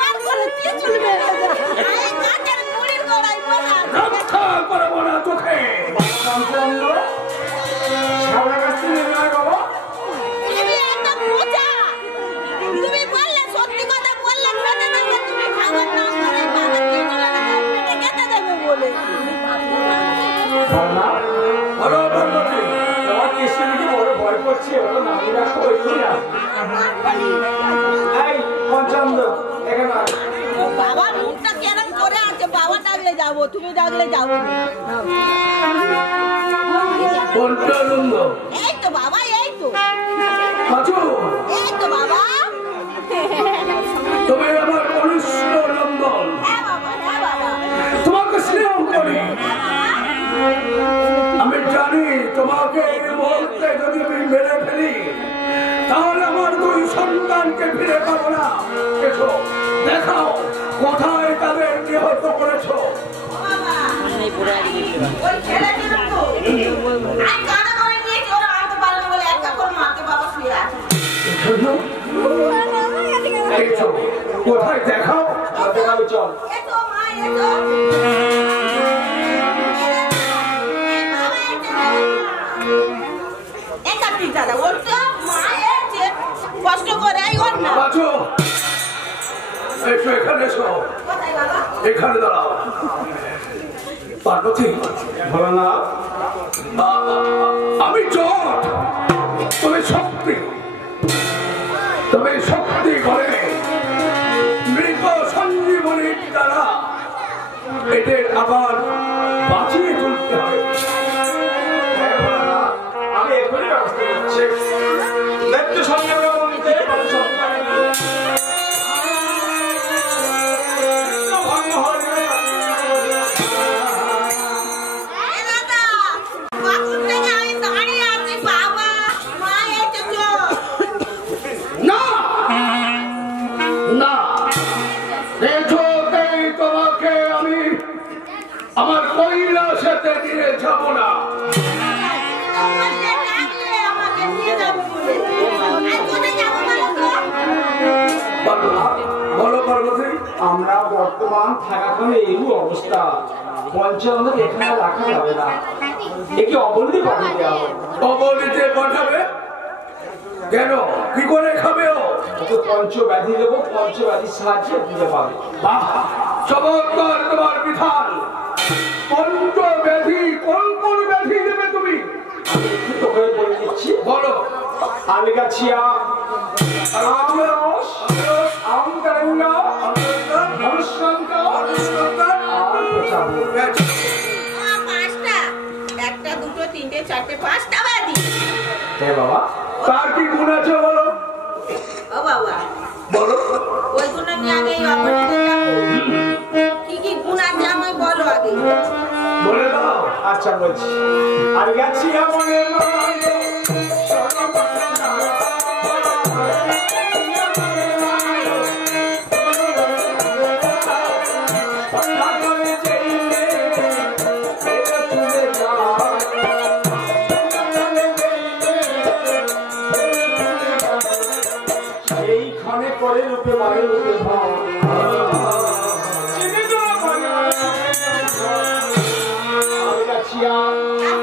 বার করে দিয়ে চলবে এই কাঁচের মুড়ির গলায় বসা রক্ষা করবো না তোকে। সারা কাছে নির্ণয় বাবা তুমি একদম বোঝা তুমি বললে সত্যি কথা বললে খেতে দেবে তুমি খাবার না করে বাবা দিয়ে চলে গেলে পেটে খেতে দেবে বলে বলো বন্ধু তোমার কৃষ্ণ কি বড় ভয় করছে ওটা নামিয়ে রাখো একটু না এই পঞ্চানন্দ এখানে আয়। বাবার মুখটা কেমন করে আছে বাবা ডাকলে যাবো তুমি ডাকলে যাবো না। পঞ্চানন্দ এই তো বাবা এই তো বাঁচো, এই তো বাবা তুমি আমার মনুষ্য নন্দন, হ্যাঁ বাবা হ্যাঁ বাবা তোমাকে স্নেহ করি। আমি জানি তোমাকে এই মুহূর্তে যদি আমি মেরে ফেলি তাহলে আমার দুই সন্তানকে ফিরে পাবো না। এসো দেখাও কোথায় তাদের নিহত করেছো। ওই ছেলেটির তো আমি কানা করে নিয়েছি ওরা আনতে পারে না বলে একটা করে মারতে বাবা শুয়ে আছে এসো কোথায় দেখাও। দেখাবো চল এতো মা এতো দাদা ওর তো মা এসে কষ্ট করে আই ওর না বাঁচো, এসো এখানে এসো, কোথায় বাবা এখানে দাঁড়াও। পার্বতী বলো না আমি জট, তুমি শক্তি, তুমি শক্তি করে মৃত সঞ্জীবনীর দ্বারা এদের আবার বাঁচিয়ে তুলতে হবে। আমি এখনই ব্যবস্থা করছি দেখতে সঙ্গে বলতে দাদা কখন থেকে আমি দাঁড়িয়ে আছি বাবা মা এসে না না কিছুতেই তোমাকে আমি আমার কৈলাসেতে নিয়ে যাব না। আমাকে নিয়ে যাবো বলে আর কোথায় যাবো বলো তো বলো পার্বতী। আমরা বর্তমান থাকাকালে এই অবস্থা পঞ্চানন্দ এখানে রাখা যাবে না একে অবলম্বী পাঠিয়ে দেওয়া হবে অবনীতে পাঠাবে কেন? কি করে খাবে ও? ওকে পঞ্চব্যাধি দেবো পঞ্চব্যাধির সাহায্যে দিতে পাবে বাহ, চমৎকার তোমার বিধান। পঞ্চব্যাধি কোন কোন ব্যাধি দেবে তুমি? আমি একটু তোকে বলে দিচ্ছি বলো। আলগাছিয়া আমকারেঙ্গা অনুষ্কাঙ্কা আর প্রচার পাঁচটা একটা দুটো তিনটে চারটে পাঁচটা বাদি হ্যাঁ বাবা তার কি গুণ আছে বলো? ও বাবা বলো। ওইগুলো নিয়ে আগে অপরাধে যাবো কি কি গুণ আছে আমায় বলো আগে বলে দাও। আচ্ছা বলছি আলগাছিয়া মনে মানো এইখানে করে রূপে বাড়ি রূপে ভাব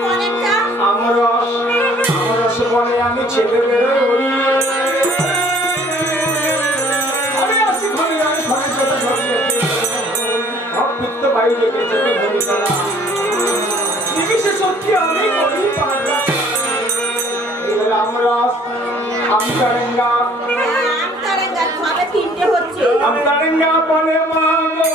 অনেকটা আমরস বলে আমি ছেলে বেরোয় ওই আমি আসি ঘরে আমি ঘরে চলে ঘরে অবৃত্ত বায়ু লেগে চলে ঘরে চলা নিমিষে সত্যি আমি করি পাঁচটা এইবার আমরস আমতারেঙ্গা আমতারেঙ্গা সবে তিনটে হচ্ছে আমতারেঙ্গা বলে মাগো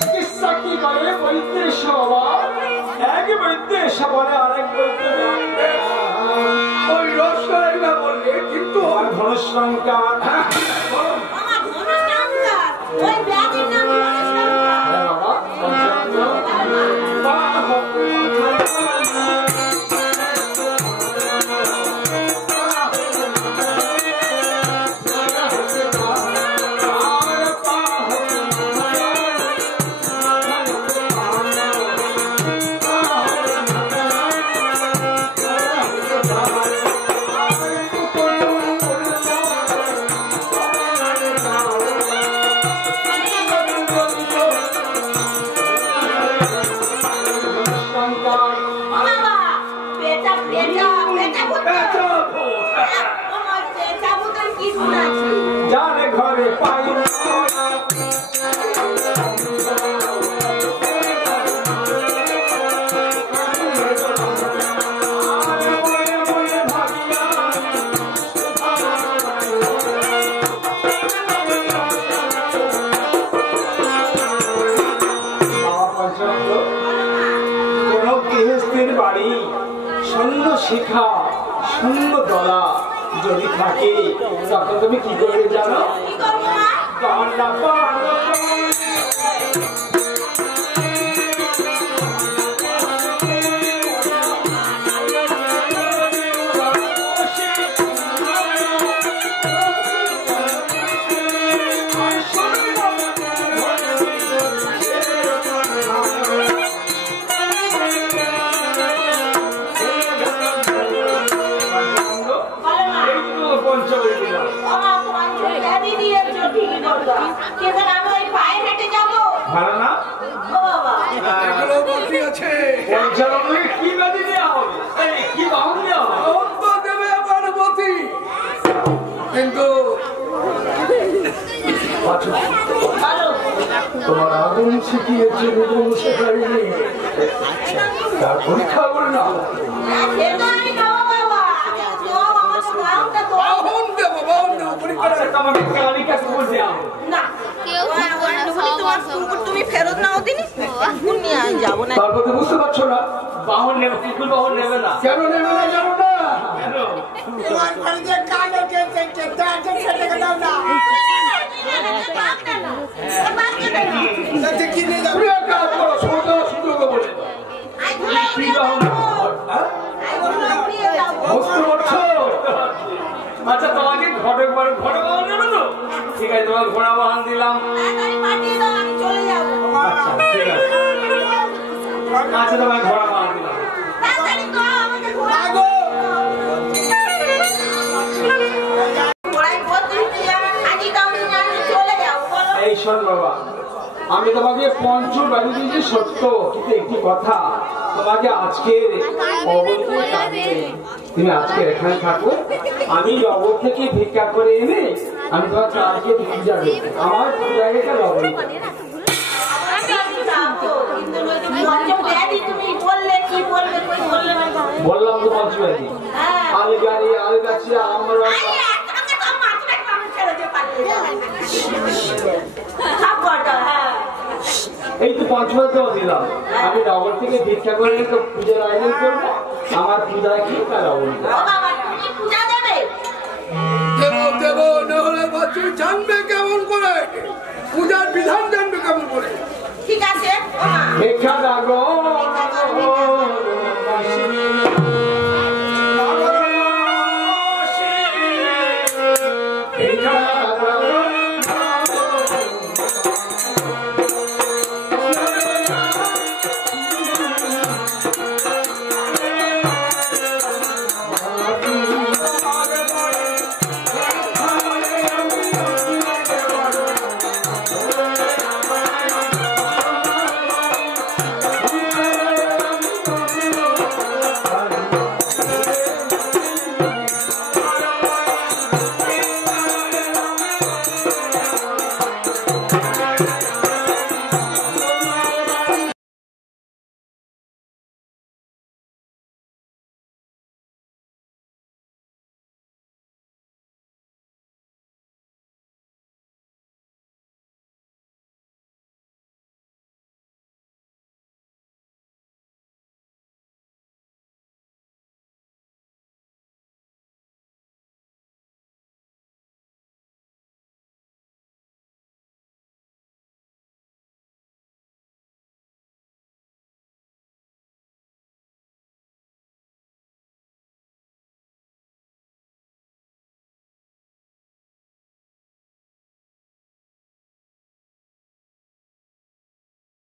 চিকিৎসা কি করে বৈদ্যের স্বভাব এক বৈদ্যের সবলে আরেক বৈদ্য ওই রসগোল্লা বললে কিন্তু আর ঘনশ্রঙ্কার আমার ঘনশ্যামকার ওই ব্যাগের নাম ঘনশ্যামকার বাবা কোন গৃহস্থের বাড়ি শূন্য শিখা শূন্য দলা যদি থাকে তখন তুমি কি করবে জানো? ভালো না? কি বাদি দেওয়া হবে? কি বাহন দেওয়া হবে? দেবে পার্বতী, কিন্তু তোমার আগুন শিখিয়েছে এবং শেখায়নি, তার পরীক্ষা করে না। বাহন দেবো, বাহন দেবো, পরীক্ষা আচ্ছা, তোমাকে কালিকা কুকুর দেওয়া হবে। তুমি ফেরত নাও দিনি নিয়ে যাবো না। তারপর তো বুঝতে পারছো না, বাহন নেবে, কুকুর বাহন নেবে না। কেন নেবে না জানো না? কেন? কি নিয়ে যাবে? কাজ করো, সোজা সুযোগ বলে দাও। কি বাহন? হ্যাঁ? বুঝতে পারছো? আচ্ছা, তোমাকে ঘরে বাহন নেবে তো? ঠিক আছে, তোমাকে ঘোড়া বাহন দিলাম। আচ্ছা, ঠিক আছে। আচ্ছা, তোমাকে ঘোড়া বাহন দিলাম। এই শোন বাবা, আমি তোমাকে পঞ্চ বাড়ি দিয়েছি সত্য, কিন্তু একটি কথা, তোমাকে আজকে তুমি আজকে এখানে থাকো, আমি নগর থেকে ভিক্ষা করে এনে আমি তোমার কালকে পূজা দেবো। আমার পূজায় এটা লবণ বললাম তো পঞ্চবাড়ি আলু গাড়ি আলু গাছি আমার এই তো পঞ্চবাড়ি তো দিলাম। আমি নগর থেকে ভিক্ষা করে তো পূজার আয়োজন করবো, আমার পূজায় কি তার লবণ দেবো দেবো, নাহলে বাচ্চু জানবে কেমন করে, পূজার বিধান জানবে কেমন করে। ঠিক আছে ভিক্ষা দাগো ভিক্ষা